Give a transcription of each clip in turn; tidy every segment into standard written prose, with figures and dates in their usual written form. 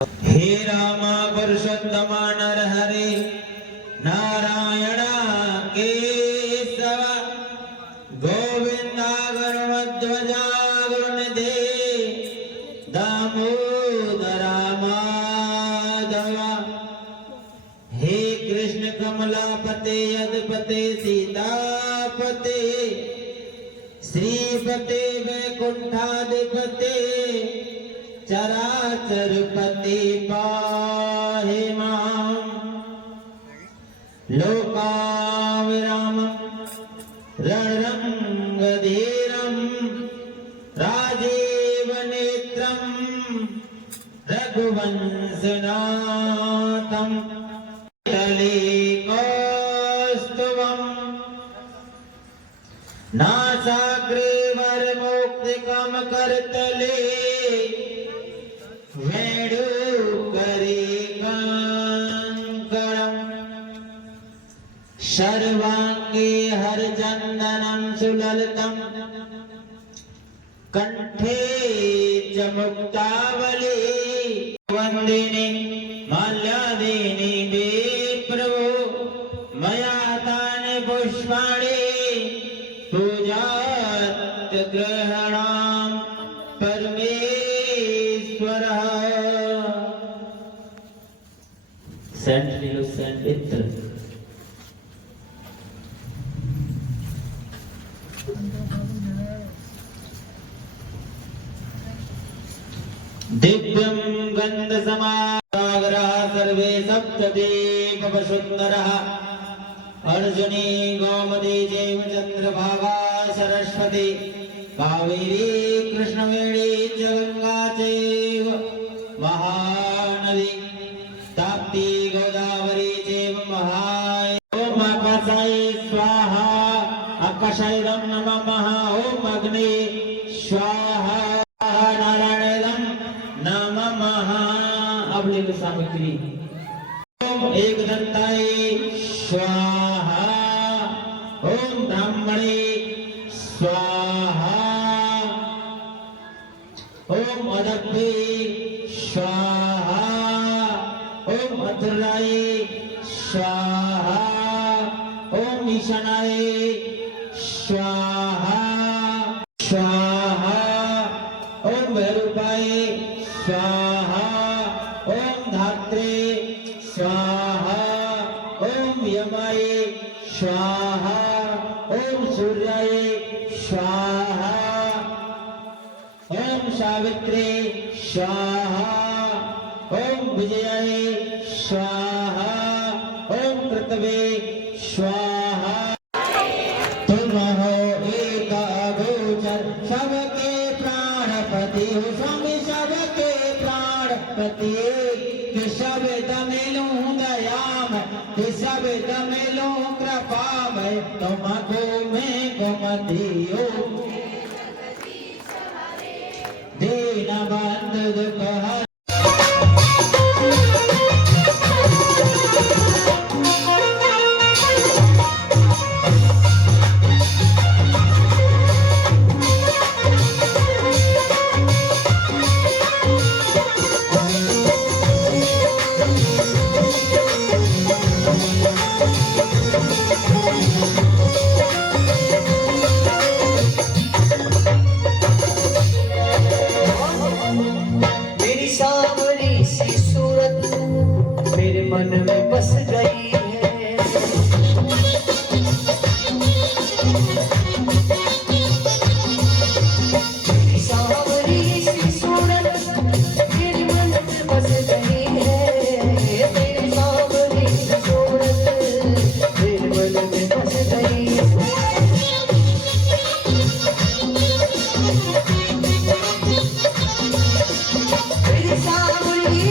हे राम पुरुषोत्तम नरहरि नारायण केशव गोविंदा गरुड़ध्वजा गुरुनिधे दामोदरा माधव। हे कृष्ण कमलापते यदपते सीतापते श्रीपते वैकुंठाधिपते चराचरपते पाहि मां। लोकाविरामं रणरंगधीरं राजीवनेत्रं रघुवंशनाथं कौस्तुभं नासाग्रे वरमुक्तिकमकरतले सर्वांगे हरचंदनं सुललितं कंठे च मुक्तावली वंदिनी माल्यादीनि दे प्रभो मया तानि पुष्पाणि पूजात् ग्रहणां परमेश्वरः। सेंट सेंट इत्र दिव्यं गन्धसमागरः सर्वे सप्तदेववसुन्धरः अर्जुनी गोमती चैव चन्द्रभागा सरस्वती कावेरी कृष्णवेणी च गंगा चैव महानदी ताप्ती गोदावरी चैव महाय। ओम आकाशाय स्वाहा आकाशाय नमः। ओम अग्ने स्वाहा नारायणं नमः। अब लिख सामग्री। ओम एकदंताय स्वाहा। ओम ब्राह्मणे स्वाहा। ओम अदभ्ये स्वाहा। ओम अधुराय स्वाहा। ओम ईशानाय स्वाहा स्वाहा। ओम भैरूपाय स्वाहा। ओम धात्रे स्वाहा। ओम यमाय स्वाहा। ओम सूर्याय स्वाहा। ओम सावित्रे स्वाहा। ओम विजयाय स्वाहा। ओम कृतवे स्वाहा। तुम हो एका गोचर सबके प्राणपति हो स्वामी सबके प्राणपति कि सब तमिलू दयाम कि सब तमिलू कृपा में तुमको मैं कुमतियो दीन बंधु दुख मन में बस गई है। सांवरी सी सूरत मेरे मन में बस गई है। तेरी सांवरी सी सूरत मेरे मन में बस गई है। तेरी सांवरी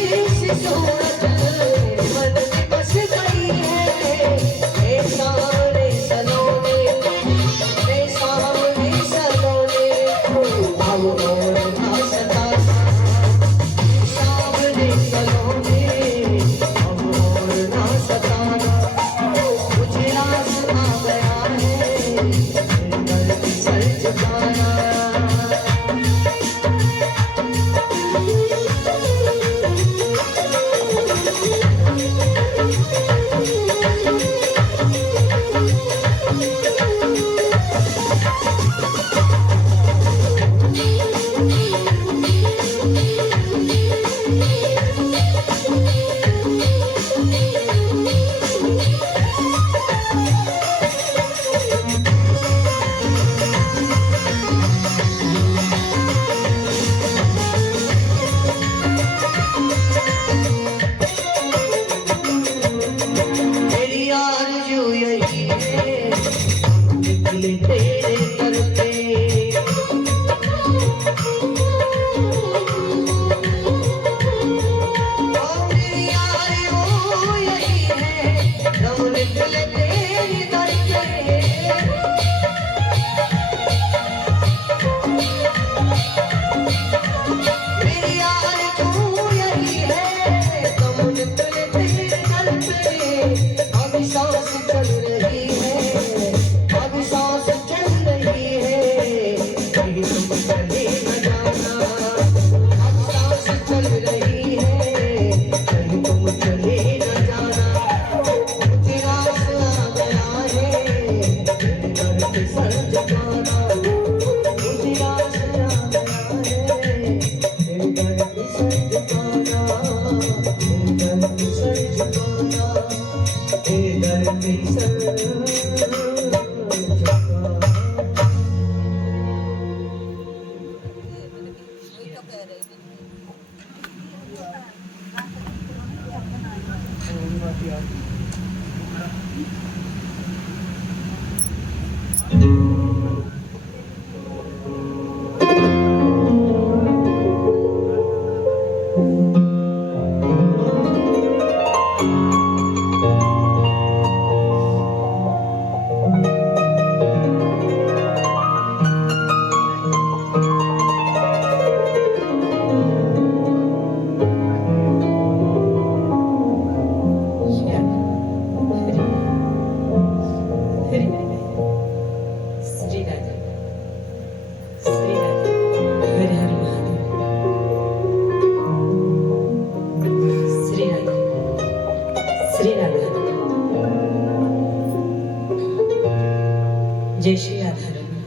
जय श्री राधा रमण,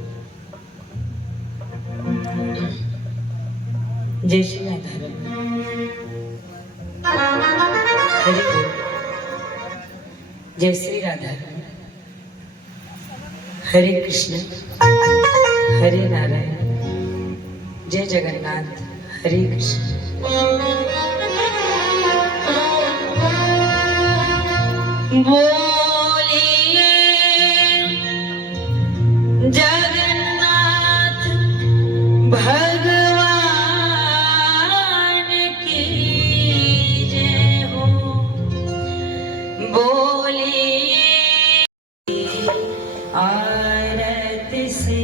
जय श्री राधा रमण, हरि बोल, जय श्री राधा रमण, हरे कृष्ण हरे नारायण, जय जगन्नाथ, हरे कृष्ण। बोलिए जगन्नाथ भगवान की जय हो, बोलिए आरती से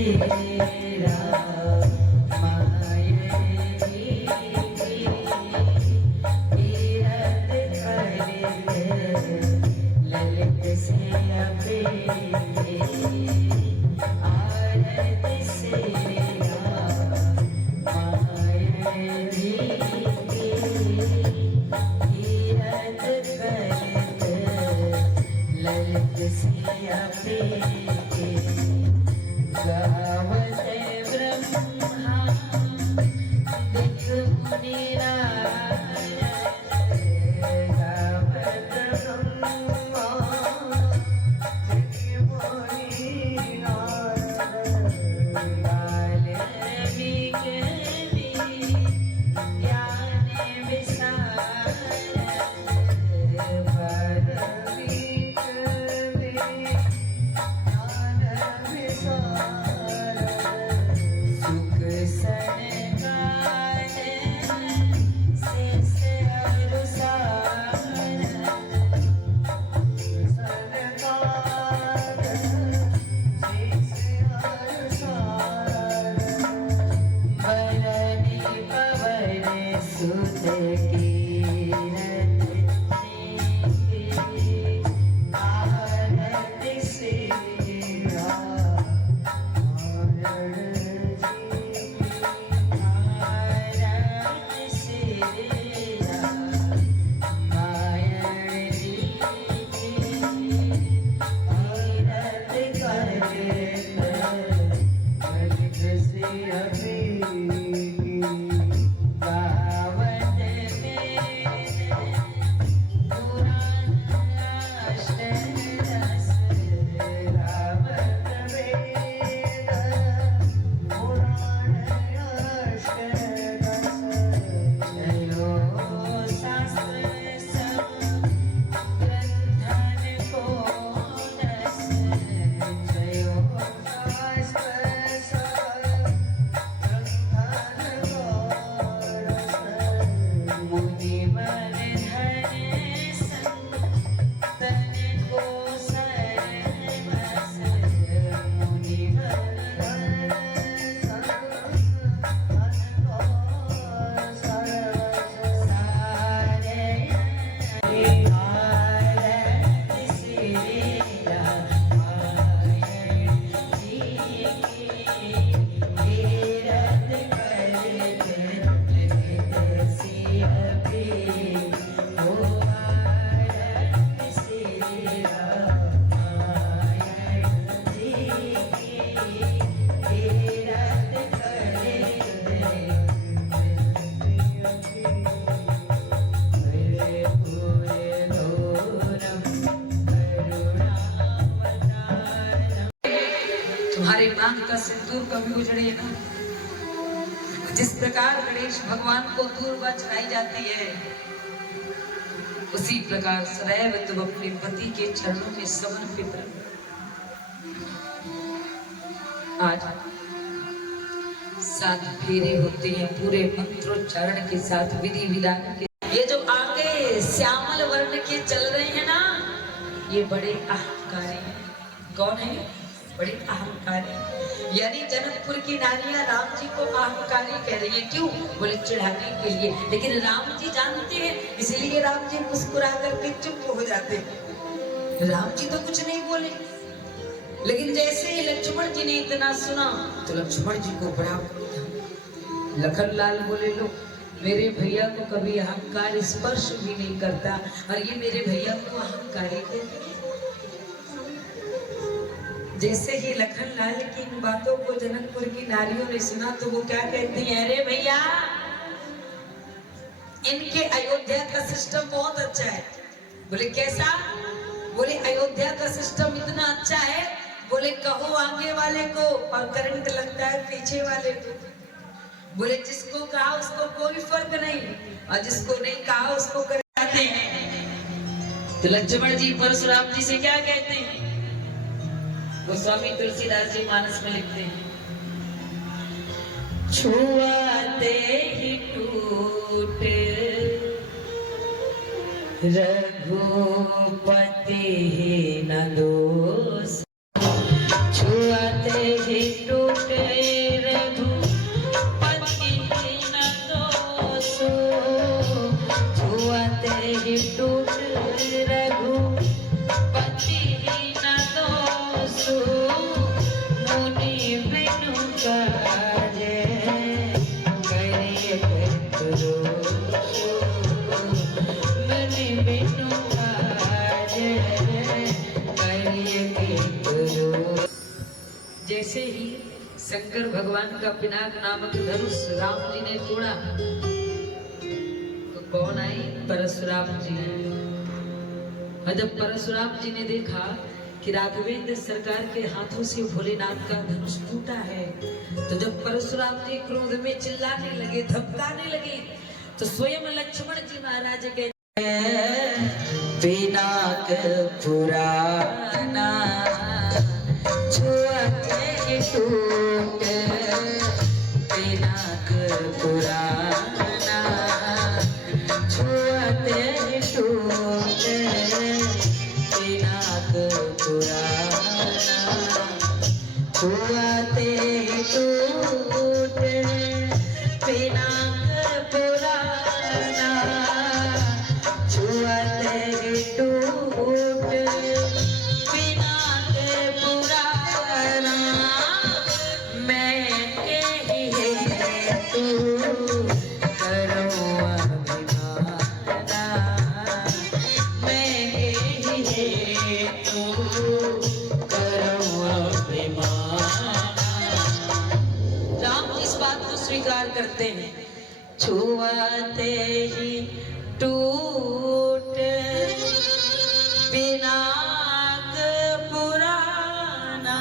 तुम्हारे नाक का सिंदूर कभी उजड़े ना। जिस प्रकार गणेश भगवान को दूर्वा चढ़ाई जाती है, उसी प्रकार सदैव तुम अपने पति के चरणों में समर्पित रहो। आज 7 फेरे होते हैं पूरे मंत्रोच्चारण के साथ, विधि विधान के। ये जो आगे श्यामल वर्ण के चल रहे हैं ना, ये बड़े अहंकारी हैं। कौन है? बड़े अहंकारी। यानी जनकपुर की नारियां राम जी को अहंकारी कह रही है। क्यों? बोले चिढ़ाने के लिए। लेकिन राम जी जानते हैं, इसलिए राम जी मुस्कुरा करके चुप हो जाते हैं। राम जी तो कुछ नहीं बोले, लेकिन जैसे ही लक्ष्मण जी ने इतना सुना तो लक्ष्मण जी को बड़ा लखन लाल बोले, लो मेरे भैया को कभी अहंकार स्पर्श भी नहीं करता और ये मेरे भैया को अहंकारी कहते हैं। जैसे ही लखन लाल की इन बातों को जनकपुर की नारियों ने सुना तो वो क्या कहती है, अरे भैया इनके अयोध्या का सिस्टम बहुत अच्छा है। बोले कैसा? बोले अयोध्या का सिस्टम इतना अच्छा है, बोले कहो आगे वाले को और करंट लगता है पीछे वाले को। बोले जिसको कहा उसको कोई फर्क नहीं और जिसको नहीं कहा उसको कर जाते हैं। तो लक्ष्मण जी परशुराम जी से क्या कहते हैं? गोस्वामी तुलसीदास जी मानस में लिखते हैं, छुआते ही टूटे रघुपति न दोष, छुआते ही टूटे रघुपति न दोष, छुआते ही टूटे रघुपति न दोष, मुनि बिनु काजे करिए दोष, मुनि बिनु काजे करिए दोष। जैसे ही शंकर भगवान का पिनाक नामक धनुष राम जी ने तोड़ा तो कौन आई? परशुराम जी। और जब परशुराम जी ने देखा कि राघवेंद्र सरकार के हाथों से भोलेनाथ का धनुष टूटा है, तो जब परशुराम जी क्रोध में चिल्लाने लगे, धमकाने लगे, तो स्वयं लक्ष्मण जी महाराज के पिनाक पुराना छुआते टूटे, पिनाक पुराना छुआते टूटे, पिनाक पुराना छुआते टूटे, पिनाक पुराना छुआते टूटे, पिनाक पुराना मैं यही है तू करो अभिमाना, मैं यही है तू करो अभिमाना। राम इस बात को स्वीकार करते हैं, छुआते ही टूटे पिनाक पुराना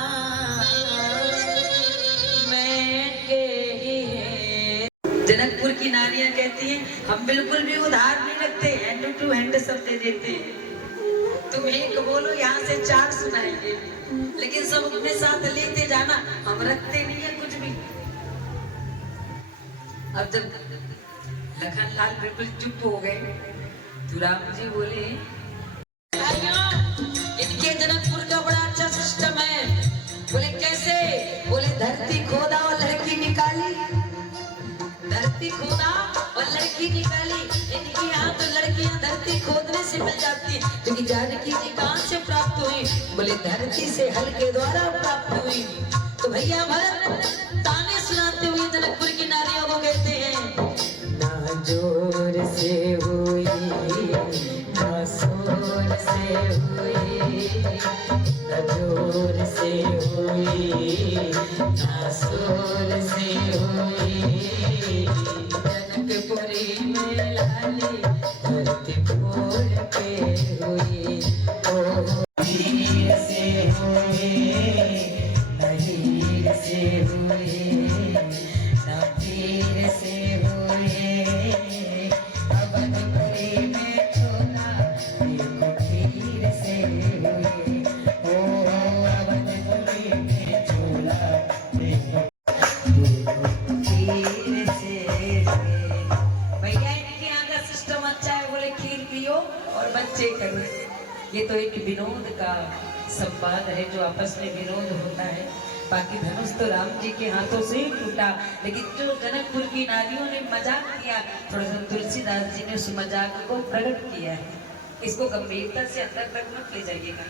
मैं के ही है। जनकपुर की नारियां कहती हैं, हम बिल्कुल भी उधार नहीं रखते, हैंड टू हैंड सब दे देते हैं। तुम एक बोलो यहाँ से 4 सुनाएंगे, लेकिन सब अपने साथ लेते जाना, हम रखते नहीं है कुछ भी। अब जब लखन लाल बिल्कुल चुप हो गए तो राम जी बोले, इनके जनकपुर का बड़ा अच्छा सिस्टम है। बोले कैसे? बोले धरती खोदा और लड़की निकाली, धरती खोदा और लड़की निकाली। इनके यहाँ तो लड़कियां धरती खोदने से मिल जाती है, क्योंकि जानकी जी कहाँ से प्राप्त हुई? बोले धरती से हल के द्वारा प्राप्त हुई। तो भैया भरत ताने सुनाते हुए जनकपुर की नारियों को कहते हैं, ना जोर से हुई ना शोर से हुई, ना जोर से हुई ना शोर से हुई, जनकपुरी में लाली धरती खोल के हुई। ओ हीर से हुई ना हीर से हुई, ना तीर से हुई, अवधपुरी में छोला पियो और बच्चे करो। ये तो एक विनोद का संवाद है जो आपस में विनोद होता है। बाकी धनुष तो राम जी के हाथों से ही टूटा, लेकिन जो जनकपुर की नारियों ने मजाक किया, थोड़ा सा तुलसीदास जी ने उस मजाक को प्रकट किया है। इसको गंभीरता से अंदर तक मत ले जाइएगा।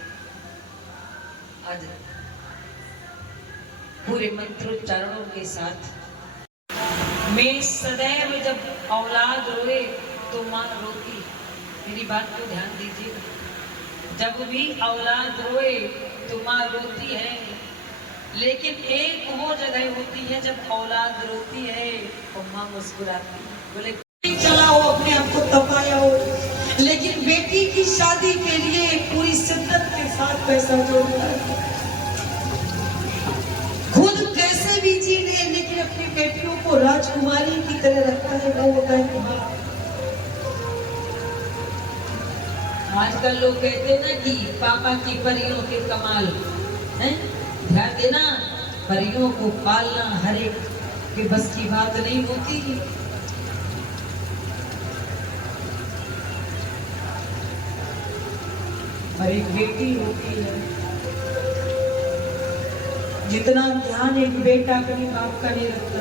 आज पूरे मंत्रोच्चारणों के साथ मैं सदैव जब औलाद रोए तो मां रोती। मेरी बात को ध्यान दीजिए, जब भी औलाद रोए तो मां रोती है, लेकिन एक वो जगह होती है जब औलाद रोती है तो मां मुस्कुराती है। बोले चलाओ, अपने आप को तपाया हो, लेकिन बेटी की शादी के लिए पूरी शिद्दत के साथ पैसा जोड़ता है। खुद कैसे भी जी ले, लेकिन अपनी बेटियों को राजकुमारी की तरह रखता है। वो होता है आजकल लोग कहते हैं ना कि पापा की परियों के कमाल हैं। ध्यान देना, परियों को पालना हर एक के बस की बात नहीं होती। और एक बेटी होती है, जितना ध्यान एक बेटा अपने बाप का नहीं रखता,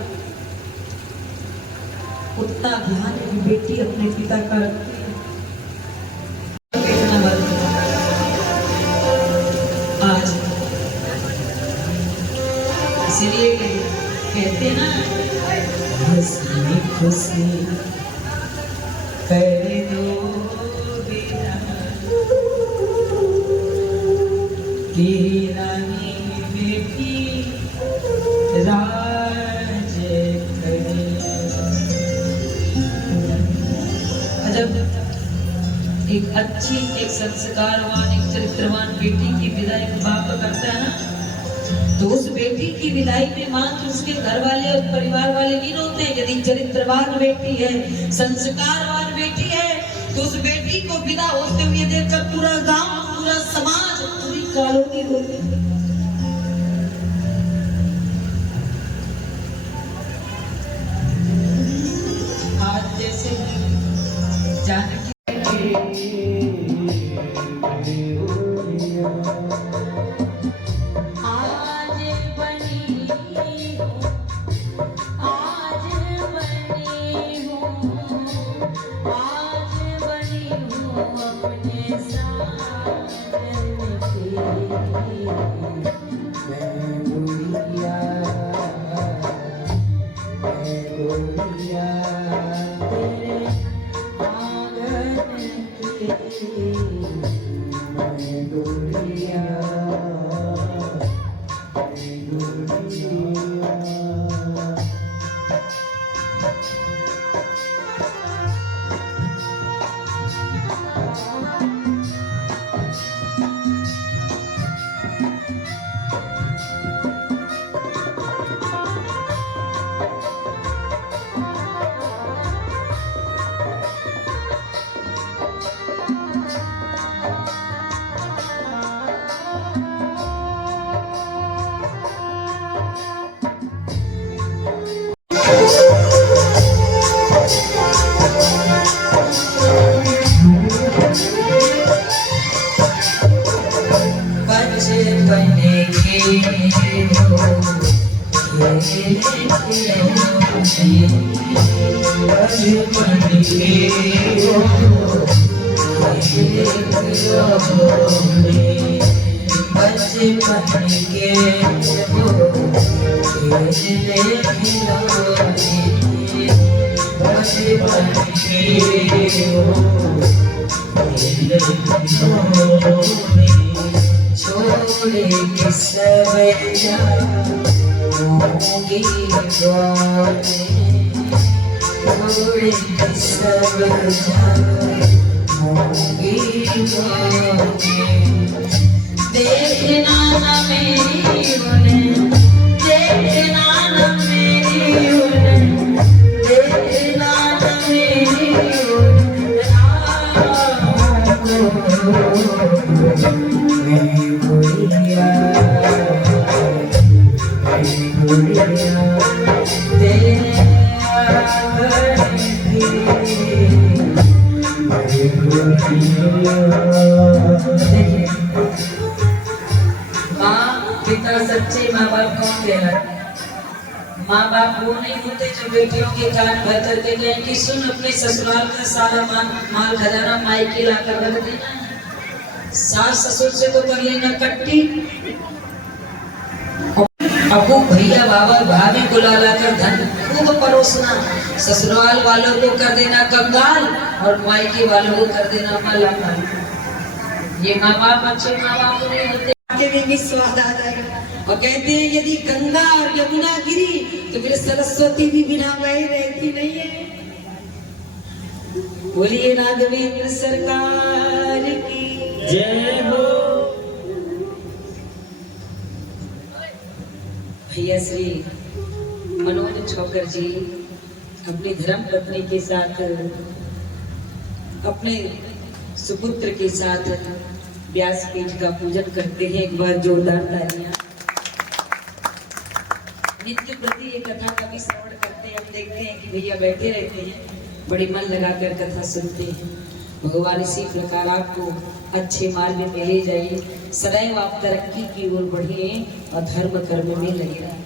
उतना ध्यान एक बेटी अपने पिता का रखती है। आज इसलिए कहते ना, हंसी खुशी कर दो बेटा, तेरी रानी बेटी राज करे। जब एक अच्छी, एक संस्कारवान, एक चरित्रवान बेटी की विदाई बाप करता है ना, तो उस बेटी की विदाई में मात्र उसके घर वाले और परिवार वाले नहीं रोते हैं। यदि चरित्रवान बेटी है, संस्कारवान बेटी है, तो उस बेटी को विदा होते हुए देखकर पूरा गांव, पूरा समाज, पूरी कॉलोनी रोती है। आज जैसे जानकी छोड़े के सब जाऊंगी छोड़े के सब जाऊंगी देखना न मेरी देखना न मेरी देखना न मेरी तेरे देखिए, माँ पिता सच्चे माँ बाप कौन कहलाते हैं? माँ बाप वो नहीं होते जो बेटियों के कान भर करके कहें कि सुन अपने ससुराल का सारा माल खजाना मायके ला कर रख देना, सास ससुर से तो कर लेना कट्टी, अबू भैया बाबा भाभी को ला ला कर धन खूब परोसना, ससुराल वालों को कर देना कंगाल और मायके वालों को कर देना मालामाल। ये माँ बाप अच्छे माँ बाप नहीं होते, आगे में भी स्वाद आ जाएगा। और कहते हैं यदि गंगा और यमुना गिरी तो फिर सरस्वती भी बिना बहे रहती नहीं है। बोलिए राघवेंद्र सरकार की जय हो। भैया श्री मनोज छोकर जी अपनी धर्म पत्नी के साथ, अपने सुपुत्र के साथ व्यासपीठ का पूजन करते हैं। एक बार जोरदार तालियां। नित्य प्रति ये कथा का भी श्रवण करते हैं। हम देखते हैं कि भैया बैठे रहते हैं, बड़ी मन लगाकर कथा सुनते हैं। भगवान इसी प्रकार आपको अच्छे मार्ग में ले जाइए, सदैव आप तरक्की की ओर बढ़िए और धर्म कर्म में लगे रहें।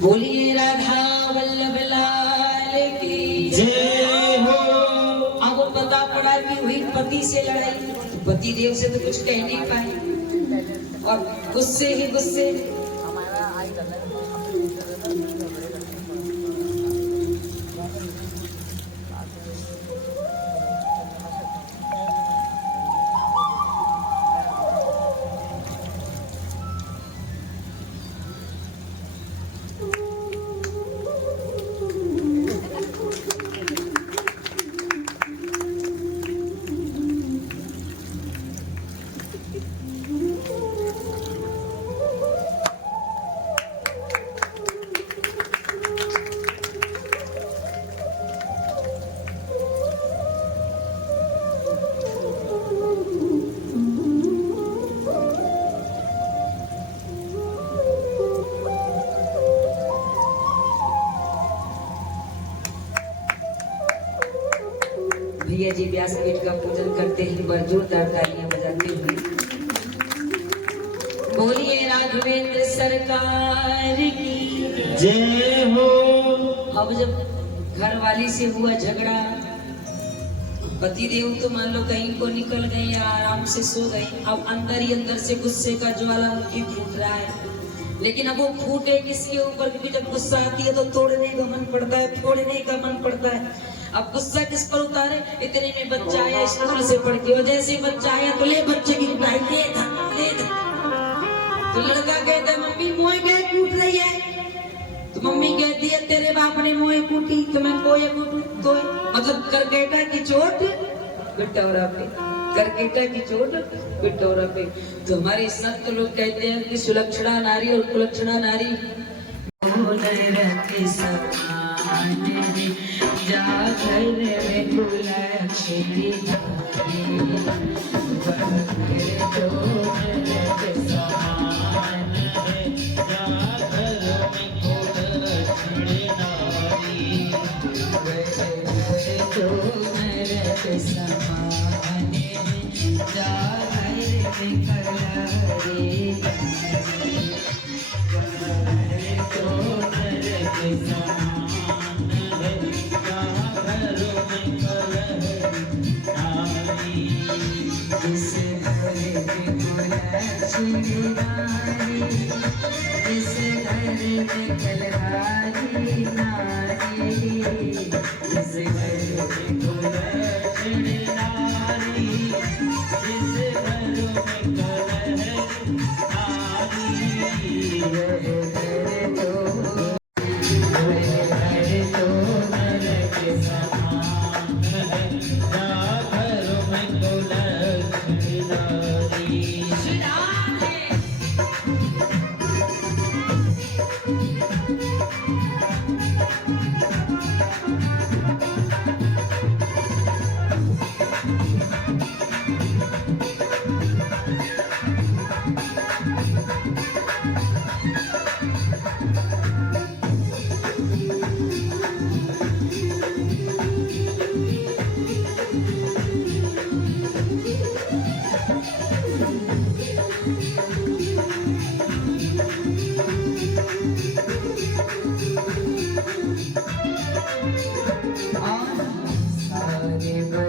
बोलिए राधा वल्लभ लाल की जय हो। आपको पता पड़ा कि हुई पति से लड़ाई, तो पति देव से तो कुछ कह नहीं पाए और गुस्से ही गुस्से। भैया जी व्यासपीठ का पूजन करते हैं, पर जोरदार तालियां बजाते हुए बोलिए राघवेंद्र सरकार की जय हो। अब जब घर वाली से हुआ झगड़ा, पति देव तो मान लो कहीं को निकल गए या आराम से सो गए, अब अंदर ही अंदर से गुस्से का ज्वालामुखी फूट रहा है। लेकिन अब वो फूटे किसके ऊपर, क्योंकि जब गुस्सा आती है तो तोड़ने का मन पड़ता है, फोड़ने का मन पड़ता है। अब गुस्सा किस पर उतारे? इतने में बच्चा आया स्कूल से पढ़ के, और जैसे बच्चा आया तो ले बच्चे की पिटाई, ले दे। तो लड़का कहता है मम्मी मोए क्या कूट रही है? तो मम्मी कहती है तेरे बाप ने मोए कूटी तो मैं कोई कूटू तो, मतलब करकेटा की चोट पिटौरा पे, करकेटा की चोट पिटौरा पे। तो हमारे संत लोग कहते हैं कि सुलक्षणा नारी और कुलक्षणा नारी जाकर में कुलक्षणी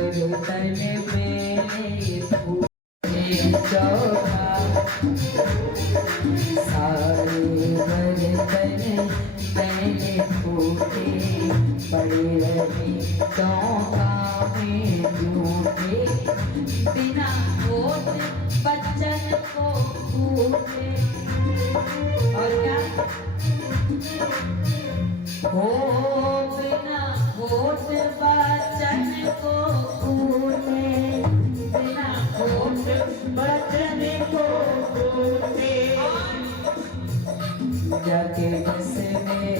बर्तन में फूटे चौका, सारे बर्तन मैंने फूटे, पड़े रहे चौका में झूठे, बिना वोट बच्चन को फूटे। और क्या हो, बिना वोट बच्चन को फूटे, बिना वोट बच्चन को फूटे। जाके बस में,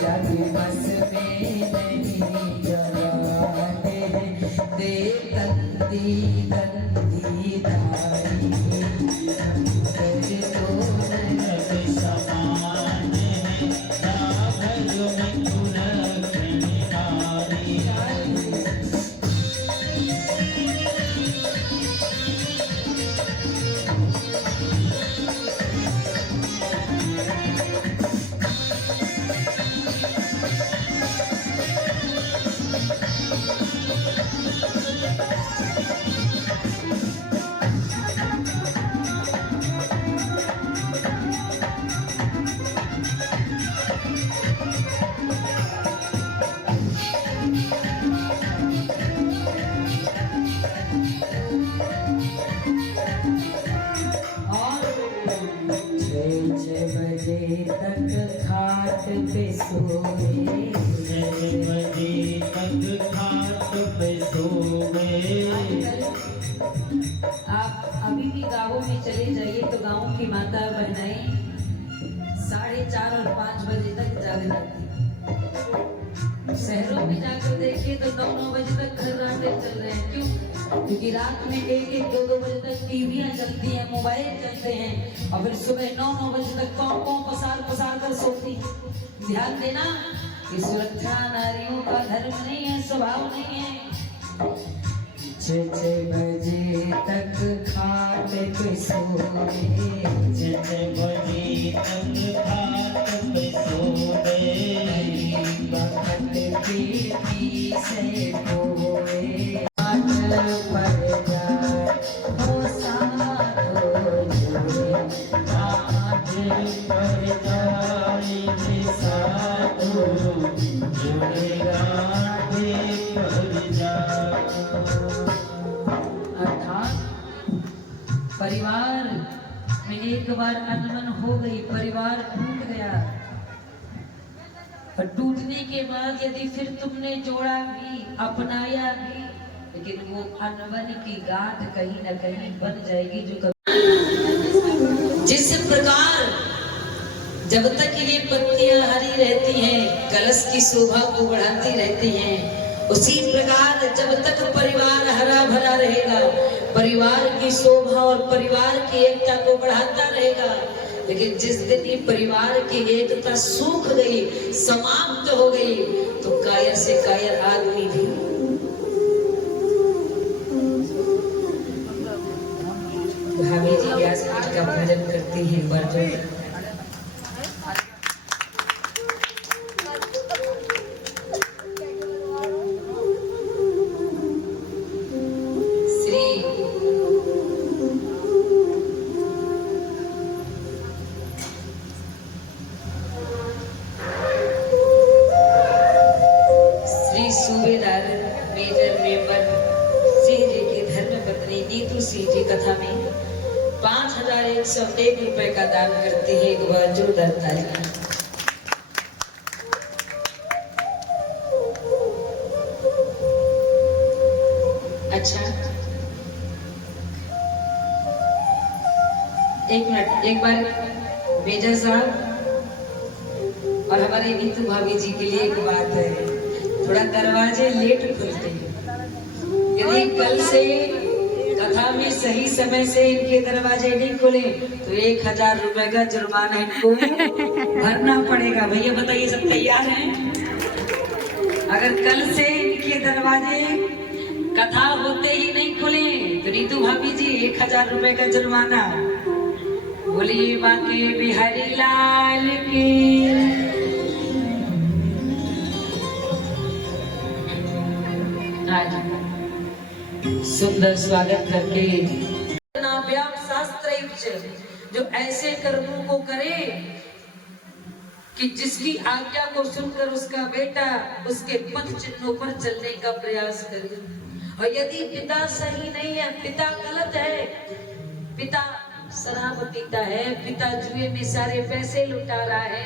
जाके बस में नहीं जलाते, दे गंदी गंदी दारी, तक खाट पे सोए, 6 बजे तक खाट पे सोए। आप अभी भी गाँवों में चले जाइए तो गाँव की माता बहनाएं 4:30 और 5 बजे तक जाग जाती। शहरों में जाकर देखिए तो 9-9 बजे तक खर्राटे चल रहे हैं। क्यों? क्योंकि रात में 1-1, 2-2 बजे तक टीवियां चलती हैं, मोबाइल चलते हैं, और फिर सुबह 9-9 बजे तक कौन पसार कर सोती। ध्यान देना कि सुरक्षा नारियों का धर्म नहीं है, स्वभाव नहीं है। 6 बजे तक खाट पे सोए, 6 बजे तक खाट पे सोए। बखत पीठी से खोए, आठ पर जाए हो साधो जोड़े, आठ पर जाए साधो जोड़ेगा, पर जाए। अर्थात परिवार में एक बार अनबन हो गई, परिवार टूट गया, और टूटने के बाद यदि फिर तुमने जोड़ा भी, अपनाया भी, लेकिन वो अनबन की गांठ कहीं न कहीं बन जाएगी। जो कभी जिस प्रकार जब तक ये पत्तियां हरी रहती हैं, कलश की शोभा को बढ़ाती रहती हैं, उसी प्रकार जब तक परिवार हरा भरा रहेगा, परिवार की शोभा और परिवार की एकता को बढ़ाता रहेगा। लेकिन जिस दिन ये परिवार की एकता सूख गई, समाप्त हो गई, तो कायर से कायर आदमी भी भाभी जी व्यासपीठ का पूजन करती है। पर जो सूबेदार मेजर मेंबर सिंह जी की धर्मपत्नी नीतू सिंह जी कथा में 5101 रुपए का दान करती है। एक बार जोरदार तालियां। अच्छा, एक मिनट, एक बार मेजर साहब और हमारे नीतू भाभी जी के लिए एक बात है, थोड़ा दरवाजे लेट खुलते हैं। यदि कल से कथा में सही समय से इनके दरवाजे नहीं खुले तो 1000 रुपए का जुर्माना इनको भरना पड़ेगा। भैया बताइए, सब तैयार हैं? अगर कल से इनके दरवाजे कथा होते ही नहीं खुले तो नीतू भाभी जी 1000 रुपए का जुर्माना। बोलिए बांके बिहारी लाल की। आज सुंदर स्वागत करके नाभ्याम शास्त्र जो ऐसे कर्मों को करे कि जिसकी आज्ञा को सुनकर उसका बेटा उसके पथ चिन्हों पर चलने का प्रयास करे। और यदि पिता सही नहीं है, पिता गलत है, पिता शराब पीता है, पिता जुए में सारे पैसे लुटा रहा है,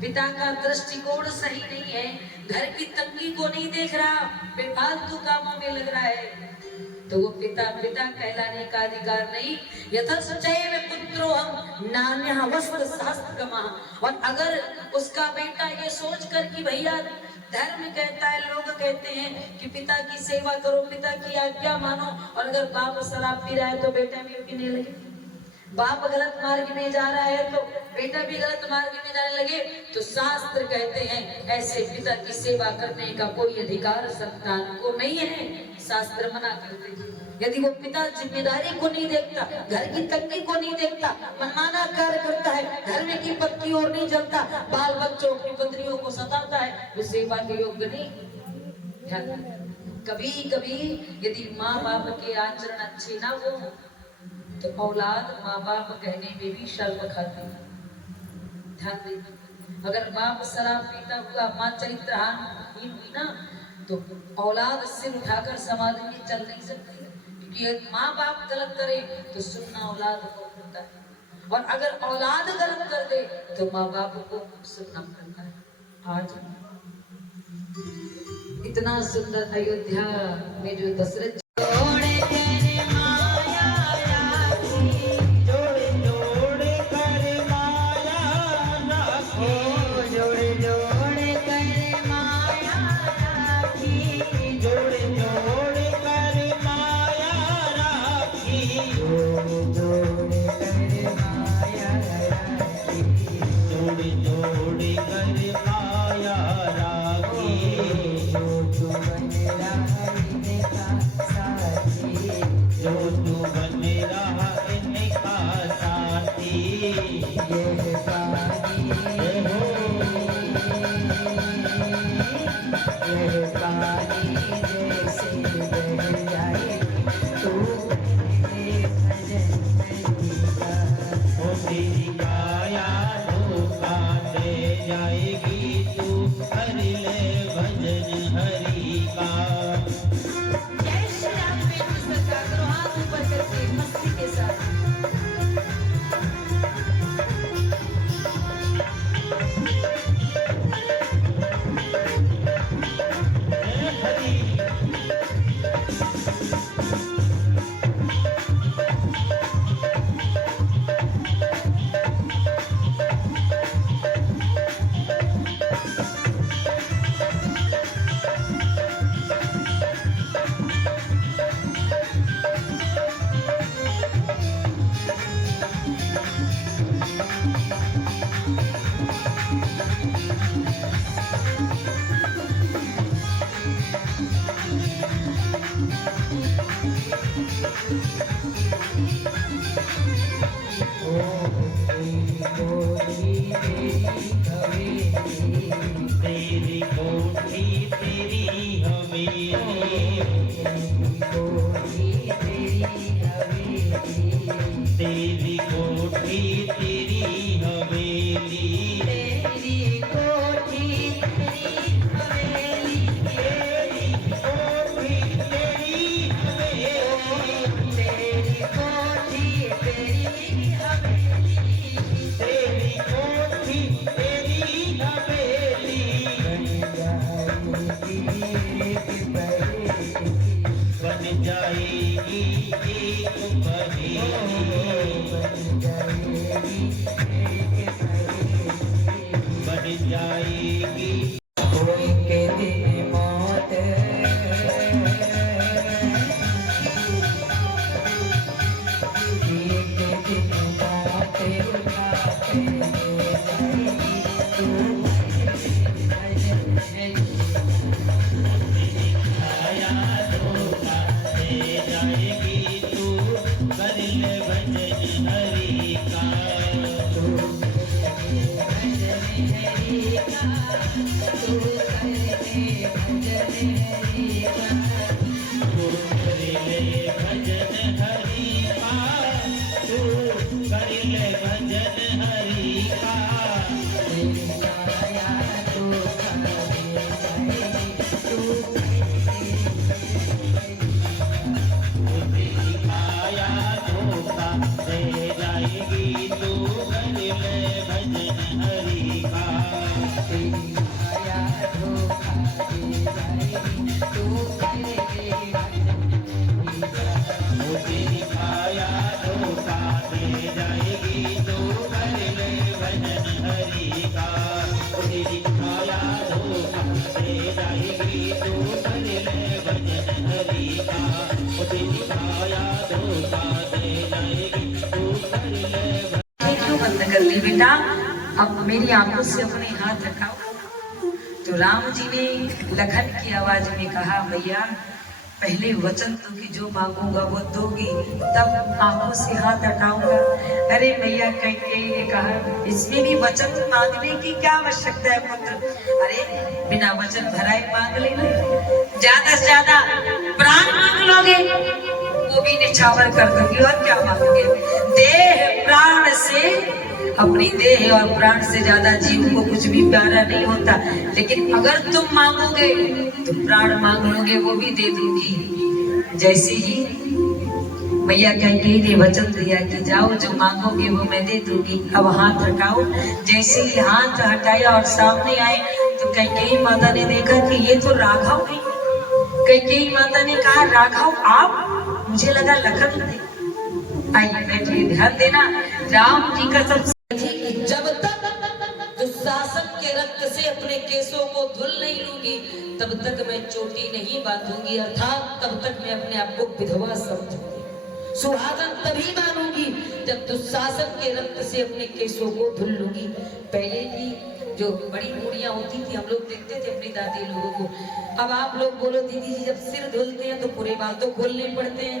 पिता का दृष्टिकोण सही नहीं है, घर की तंगी को नहीं देख रहा, बेफालतू कामों में लग रहा है, तो वो पिता कहलाने का अधिकार नहीं। यथासचैव पुत्रोऽहं नान्यवस्थ शास्त्रगमः। और अगर उसका बेटा ये सोचकर कि भैया धर्म कहता है, लोग कहते हैं कि पिता की सेवा करो, पिता की आज्ञा मानो, और अगर बाप शराब पी रहा है तो बेटा भी पीने लगे, बाप गलत मार्ग में जा रहा है तो बेटा भी गलत मार्ग में जाने लगे, तो शास्त्र कहते हैं ऐसे पिता की सेवा करने का कोई अधिकार संतान को नहीं है। शास्त्र मना करते हैं। यदि वो पिता जिम्मेदारी को नहीं देखता, घर की तंगी को नहीं देखता, मनमाना कार्य करता है, धर्म की पत्ती और नहीं चलता, बाल बच्चों की पत्नियों को सताता है, वो सेवा के योग्य नहीं। कभी कभी यदि माँ बाप के आचरण अच्छे ना हो तो औलाद माँ बाप कहने में भी शर्म खाती है। ध्यान देना, अगर बाप शराब पीता हुआ माँ चरित्रहीन हुई ना तो औलाद सिर उठाकर समाज में चल नहीं सकती, क्योंकि माँ बाप गलत करे तो सुनना औलाद को पड़ता है, और अगर औलाद गलत कर दे तो माँ बाप को सुनना पड़ता है। आज इतना सुंदर अयोध्या में जो दशरथ तू करने भजन हरि का तेरी माया धोखा दे जाएगी तू कर ले भजन हरि का। तेरी माया धोखा दे जाएगी तू कर ले वो तेरी माया धोखा दे जाएगी तू कर ले भजन हरि का। वो तेरी माया धोखा दे जाएगी तू कर ले भजन हरि का। वो तेरी माया धोखा दे जाएगी तू कर ले। क्यों बंद कर ली बेटा? अब मेरी आंखों से अपने हाथ हटाओ। तो राम जी ने लखन की आवाज में कहा, भैया पहले वचन दो कि जो मांगूंगा वो दोगी, तब आंखों से हाथ हटाऊंगा। अरे भैया कैकेयी ने कहा, इसमें भी वचन मांगने की क्या आवश्यकता है पुत्र? अरे बिना वचन भराए मांग लेना, ज्यादा से ज्यादा प्राण मांग लोगे वो भी निछावर कर दूंगी। और क्या मांगोगे? देह प्राण से, अपनी देह और प्राण से ज्यादा जीव को कुछ भी प्यारा नहीं होता। लेकिन अगर तुम मांगोगे तो प्राण मांग लोगे वो भी दे दूंगी। जैसे ही मैया कैकेयी ने वचन दिया कि जाओ जो मांगोगे वो मैं दे दूंगी, अब हाथ हटाओ। जैसे ही हाथ हटाया और सामने आए तो कैकेयी माता ने देखा कि ये तो राघव है। कैकेयी माता ने कहा, राघव आप? मुझे लगा लखन थे। आइए बैठिए, ध्यान देना। राम जी का सब जब तक दुशासन के रक्त से अपने केसों को धुल नहीं लूंगी तब तक मैं चोटी नहीं बांधूंगी, अर्थात तब तक मैं अपने आप को विधवा समझूंगी। सुहागन तभी मानूंगी जब दुशासन के रक्त से अपने केसों को धुल लूंगी। पहले की जो बड़ी बूढ़ियां होती थी, हम लोग देखते थे अपनी दादी लोगों को। अब आप लोग बोलो दीदी जी, जब सिर धुलते हैं तो पूरे बाल तो खोलने पड़ते हैं,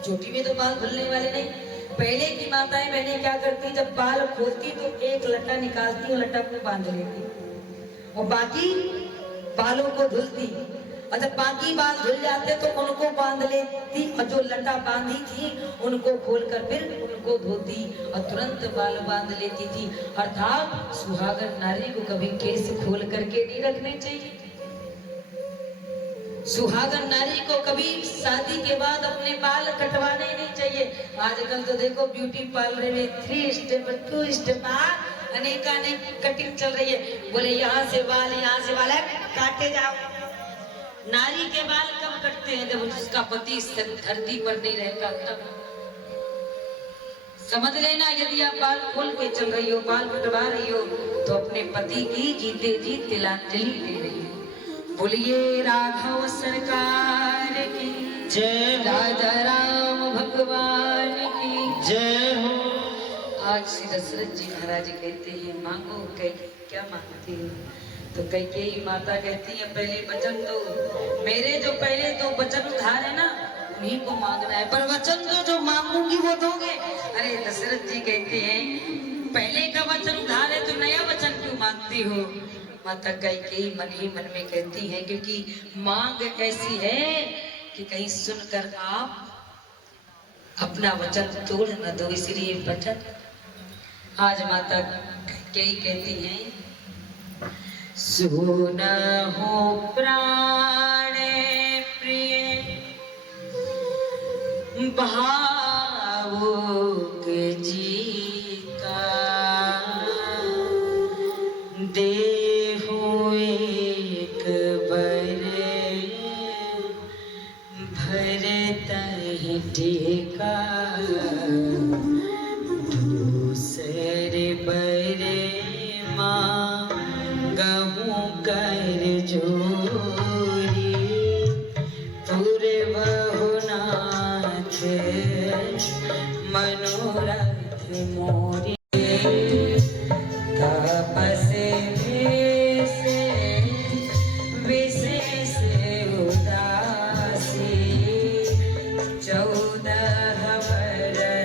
चोटी में तो बाल धुलने वाले नहीं। पहले की माताएं बहनें क्या करती, जब बाल खोलती तो एक लटा निकालती और लटा को बांध लेती और बाकी बालों को धुलती। और जब बाकी बाल धुल जाते तो उनको बांध लेती और जो लटा बांधी थी उनको खोलकर फिर उनको धोती और तुरंत बाल बांध लेती थी। अर्थात सुहागन नारी को कभी केस खोल करके नहीं रखने चाहिए। सुहागन नारी को कभी शादी के बाद अपने बाल कटवाने नहीं चाहिए। आजकल तो देखो ब्यूटी पार्लर में 3 स्टेप 2 स्टेप अनेक कटिंग चल रही है। बोले यहाँ से बाल काटे जाओ। नारी के बाल कब कटते हैं? जब उसका पति धरती पर नहीं रहता तब। समझ लेना, यदि आप बाल खोल के चल रही हो, बाल कटवा रही हो तो अपने पति की जीते जी तिलांजलि दे रही हो। बोलिए राघव सरकार की जय हो। राजा राम भगवान की जय हो। आज श्री दशरथ जी महाराज कहते हैं, मांगो। कैकेयी क्या मांगती है? तो कैकेयी माता कहती है, पहले वचन दो। मेरे जो पहले 2 वचन उधार है ना, उन्हीं को मांगना है, पर वचन तो जो मांगूंगी वो दोगे। अरे दशरथ जी कहते हैं, पहले का वचन उधार है तो नया वचन क्यों मांगती हो? माता कैकेयी मन ही मन में कहती है, क्योंकि मांग ऐसी है कि कहीं सुनकर आप अपना वचन तोड़ न दो, इसलिए वचन। आज माता कैकेयी कहती हैं, सुना हो प्राण प्रिय भावुक जीता, देहु एक बरे भरतहि टीका, दूसर बरे मांगहु कर जोरी, तुर बहुनाथ मनोरथ मोरी। तपसे विशेष उदासी, 14 वर्ष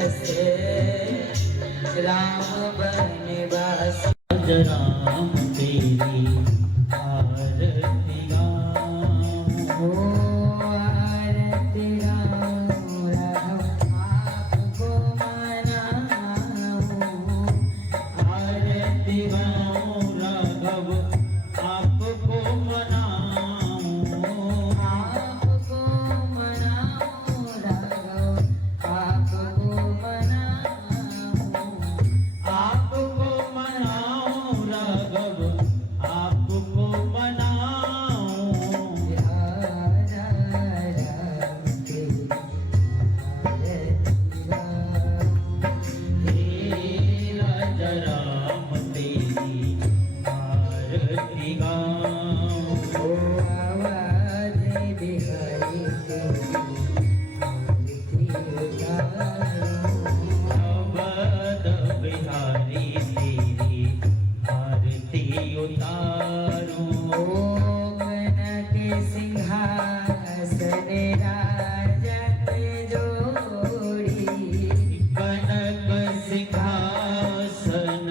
सिंहासन राजत जोड़ी कनक सिंहासन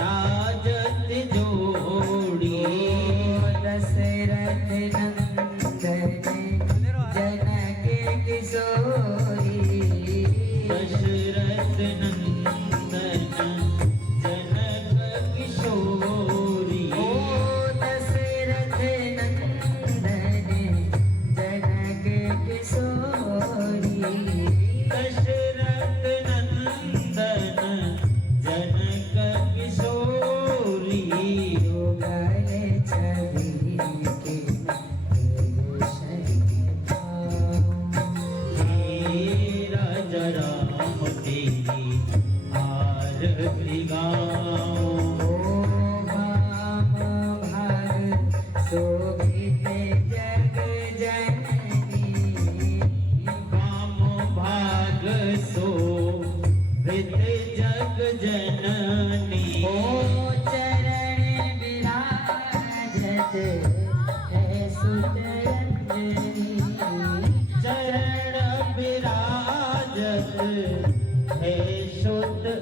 राजत जोड़ी दशरथ नंदन जनक किशोरी दशरथ नंदन जनक किशोरी दशरथ नंदन जनक किशोरी दशरथ नंदन जनक किशोरी युगल छवि के हे राजा राम तेरी आरती गाओ शोभित जग जननी वाम भाग शोभित जग जननी ओ चरण विराजत है सुत रंजनी